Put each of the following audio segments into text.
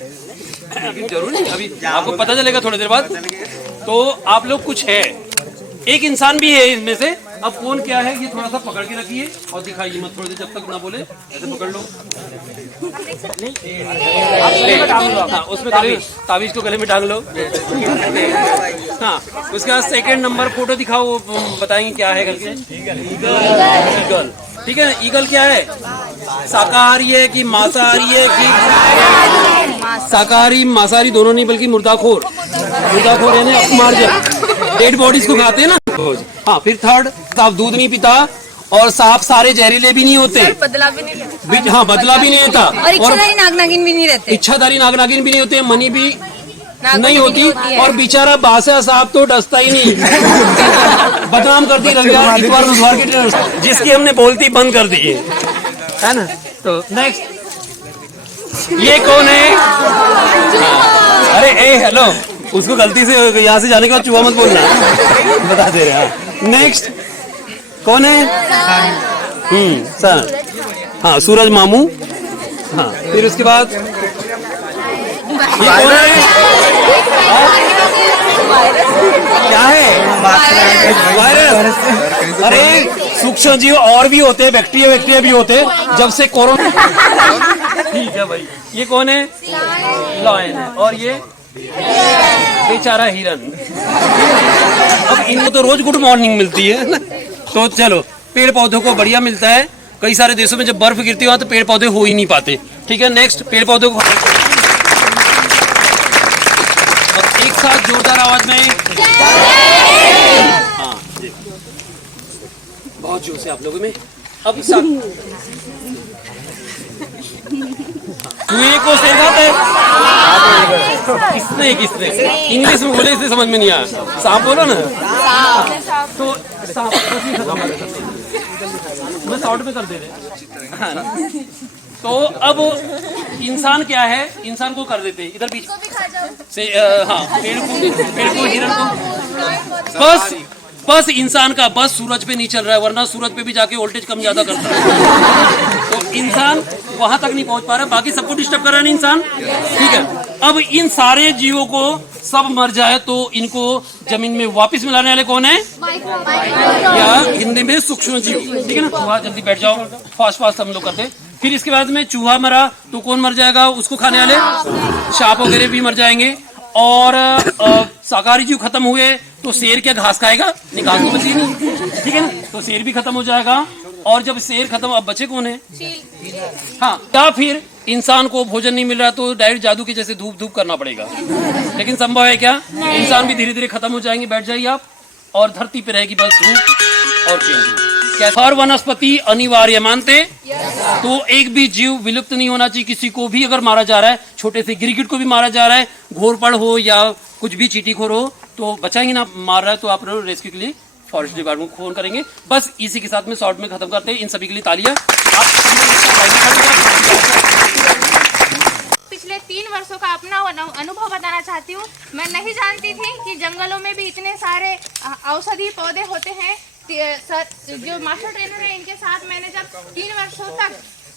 अभी जरूर नहीं, अभी आपको पता चलेगा थोड़ी देर बाद। तो आप लोग कुछ है, एक इंसान भी है इनमें से। अब कौन क्या है ये थोड़ा सा पकड़ के रखिए और दिखाइए मत, थोड़ी देर जब तक ना बोले ऐसे पकड़ लो। हाँ, उसमें ताबीज को गले में टांग लो। हाँ, उसके बाद सेकंड नंबर फोटो दिखाओ, वो बताएंगे क्या है करके। ईगल, ठीक है। ईगल क्या है? शाकाहारी है कि मांसाहारी है कि शाकाहारी मांसाहारी दोनों नहीं, बल्कि मुर्दाखोर। मुर्दाखोर यानी अपमार्जक, डेड बॉडीज को खाते हैं ना। हाँ, फिर थर्ड, साफ दूध नहीं पीता और सांप सारे जहरीले भी नहीं होते, बदला भी नहीं रहता। हाँ, बदला भी नहीं होता, और इच्छाधारी नाग नागिन भी नहीं रहते। इच्छाधारी नाग नागिन भी नहीं होते, मनी भी नहीं होती। और बेचारा बासा सांप तो डसता ही नहीं। बदनाम करती रविवार इतवार बुधवार के, जिसकी हमने बोलती बंद कर दी है ना। तो नेक्स्ट, ये कौन है? अरे ए हेलो, उसको गलती से यहाँ से जाने के बाद चूहा मत बोलना, बता दे रहे हैं। नेक्स्ट कौन है? सर, हाँ, सूरज मामू। हाँ, फिर उसके बाद ये कौन है? क्या है? वायरस। अरे सूक्ष्म जीव और भी होते हैं, बैक्टीरिया भी होते हैं। जब से कोरोना, ठीक है भाई। ये कौन है? लॉयन है। और ये बेचारा हिरन। अब इनको तो रोज गुड मॉर्निंग मिलती है। तो चलो, पेड़ पौधों को बढ़िया मिलता है। कई सारे देशों में जब बर्फ गिरती है तो पेड़ पौधे हो ही नहीं पाते। ठीक है, नेक्स्ट, पेड़ पौधों को एक साथ जोरदार आवाज में, हाँ, बहुत जोर से आप लोगों में। अब कुएं को शेर खाता है? किसने इंग्लिश में बोले, इसे समझ में नहीं आया। सांप बोलो ना। तो सांप मैं शॉर्ट में कर दे रहे। तो अब इंसान क्या है? इंसान को कर देते इधर बीच से, हाँ, पेड़ को हिरन को। बस इंसान का बस सूरज पे नहीं चल रहा है, वरना सूरज पे भी जाके वोल्टेज कम ज्यादा करता है। तो इंसान वहां तक नहीं पहुंच पा रहा, बाकी सबको डिस्टर्ब कर रहा है ना इंसान। ठीक है, अब इन सारे जीवों को सब मर जाए तो इनको जमीन में वापस मिलाने वाले कौन है? या हिंदी में सूक्ष्म जीव। ठीक है ना। चूहा, जल्दी बैठ जाओ, फास्ट हम लोग करते। फिर इसके बाद में चूहा मरा तो कौन मर जाएगा? उसको खाने वाले सांप वगैरह भी मर जाएंगे। और शाकाहारी जीव खत्म हुए तो शेर क्या घास खाएगा? नहीं, घास तो बची नहीं। ठीक है ना, तो शेर भी खत्म हो जाएगा। और जब शेर खत्म, अब बचे कौन है? हाँ, या फिर इंसान को भोजन नहीं मिल रहा तो डायरेक्ट जादू की जैसे धूप करना पड़ेगा। लेकिन संभव है क्या? इंसान भी धीरे धीरे खत्म हो जाएंगे। बैठ जाइए आप, और धरती पे रहेगी बस धूप और केंद्र। हर वनस्पति अनिवार्य मानते, तो एक भी जीव विलुप्त नहीं होना चाहिए। किसी को भी अगर मारा जा रहा है, छोटे से गिरगिट को भी मारा जा रहा है, घोरपड़ हो या कुछ भी चींटीखोर हो, तो बचाएंगे ना। मार रहा है तो आप रेस्क्यू के लिए फॉरेस्ट डिपार्टमेंट को फोन करेंगे। बस इसी के साथ में शॉर्ट में खत्म करते हैं। इन सभी के लिए तालियां। पिछले 3 वर्षों का अपना अनुभव बताना चाहती हूँ। मैं नहीं जानती थी कि जंगलों में भी इतने सारे औषधि पौधे होते हैं। जो मास्टर ट्रेनर है, इनके साथ मैंने जब 3 वर्षों तक,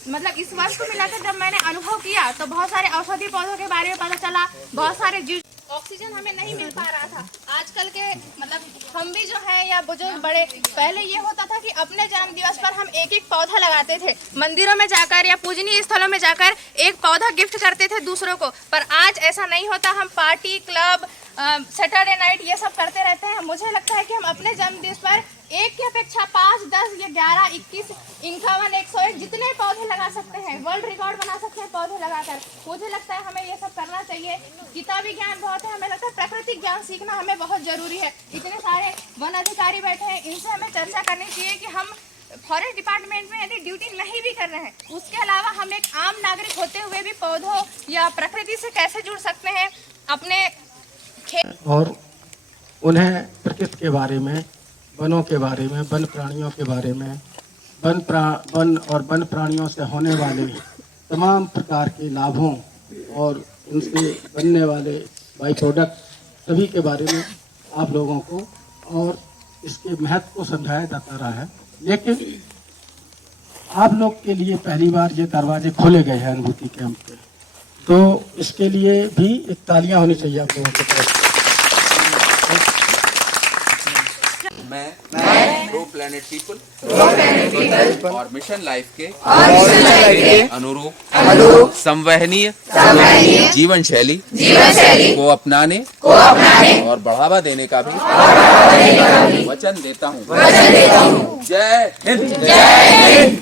मतलब इस वर्ष को मिलाकर जब मैंने अनुभव किया तो बहुत सारे औषधि पौधों के बारे में पता चला। बहुत सारे जीव, ऑक्सीजन हमें नहीं मिल पा रहा था। आजकल के मतलब हम भी जो है या बुजुर्ग बड़े, पहले ये होता था कि अपने जन्म दिवस पर हम एक पौधा लगाते थे, मंदिरों में जाकर या पूजनीय स्थलों में जाकर एक पौधा गिफ्ट करते थे दूसरों को। पर आज ऐसा नहीं होता। हम पार्टी, क्लब, सैटरडे नाइट ये सब करते रहते हैं। मुझे लगता है कि हम अपने जन्मदिवस पर एक की अपेक्षा 5, 10 या 11, 21, 51, 101 जितने पौधे लगा सकते हैं, वर्ल्ड रिकॉर्ड बना सकते हैं पौधे लगाकर। मुझे लगता है हमें ये सब करना चाहिए। किताबी ज्ञान बहुत है, हमें लगता है प्राकृतिक ज्ञान सीखना हमें बहुत जरूरी है। इतने सारे वन अधिकारी बैठे हैं, इनसे हमें चर्चा करनी चाहिए कि हम फॉरेस्ट डिपार्टमेंट में यदि ड्यूटी नहीं भी कर रहे हैं, उसके अलावा हम एक आम नागरिक होते हुए भी पौधों या प्रकृति से कैसे जुड़ सकते हैं अपने खेत। और उन्हें प्रकृति के बारे में, वनों के बारे में, वन प्राणियों के बारे में, वन और वन प्राणियों से होने वाले तमाम प्रकार के लाभों और उनसे बनने वाले बाई प्रोडक्ट सभी के बारे में आप लोगों को और इसके महत्व को समझाया जाता रहा है। लेकिन आप लोग के लिए पहली बार ये दरवाजे खोले गए हैं अनुभूति कैंप के, तो इसके लिए भी एक तालियां होनी चाहिए आप लोगों की तरफ। मैं प्रो प्लैनेट पीपल और मिशन लाइफ के अनुरूप संवहनीय जीवन शैली को अपनाने और बढ़ावा देने का भी वचन देता हूँ। जय हिंद।